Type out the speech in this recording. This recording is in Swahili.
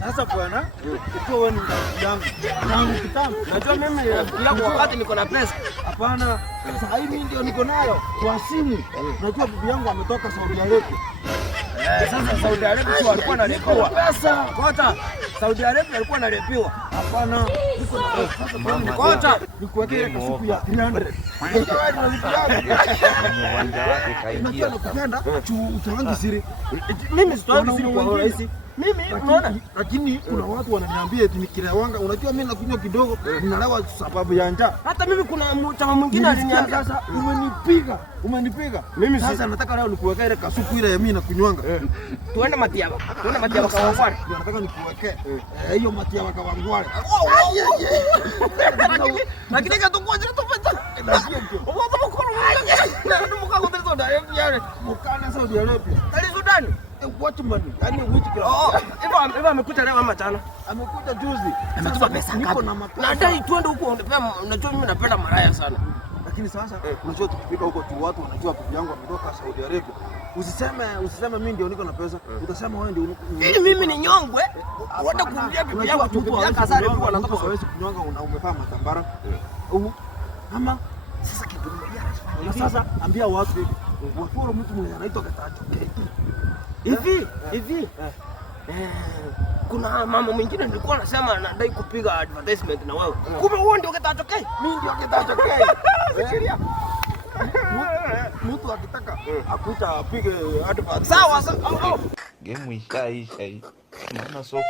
Sasa bwana, ukiwa wewe ni yangu kitambo. Najua mimi ndio wakati niko na pesa. Hapana, sasa hivi ndio niko nayo kwa simu. Najua bibi yangu ametoka Saudi Arabia. Sasa Saudi Arabia tu alikuwa analipiwa pesa. Kota, Saudi Arabia alikuwa analipiwa. Hapana, niko na pesa. Sasa bwana, Kota, nikuwekea kasuku ya 300. Unajua nakupenda, usiwangi siri. Mimi sitoangi siri kwa rahisi. Mimi unaona, lakini kuna watu wananiambia eti nikilewanga, unajua mimi nakunywa kidogo, ninalewa sababu ya njaa. Hata mimi kuna chama mwingine aliniambia. Sasa umenipiga. Mimi sasa nataka leo nikuwekea ile kasuku ile ya mimi nakunywanga. Tuende Matiaba kwa Wangware. Nataka nikuwekea hiyo Matiaba kwa Wangware. Lakini katakuwa jina tupeta. Watu mkono na mkono kwa Saudi Arabia. Mkana Saudi Arabia. Tali Sudan. What money? Yaani wiki kila. Eva amekuja leo ama jana? Amekuja juzi. Ametoa pesa ngapi? Na dai twende huko, unajua mimi napenda maraya sana. Lakini sasa unajua tukifika huko tu watu wanajua bibi yangu ametoka Saudi Arabia. Usiseme mimi ndio niko na pesa. Utasema wewe ndio ili mimi ni nyongwe. Hata kumjia bibi yangu tu bibi yako asare kwa anataka hawezi kunyonga umevaa matambara. Ama sasa kitu na sasa ambia watu hivi. Waforo mtu mwenye anaitwa Getacho. Hivi. Kuna mama mwingine nilikuwa nasema anadai kupiga advertisement na wewe. Kumbe wewe ndio Getacho K. Mimi ndio Getacho K. Fikiria. Mtu akitaka akuita apige advert. Sawa. Game ishaisha hii. Naona soko.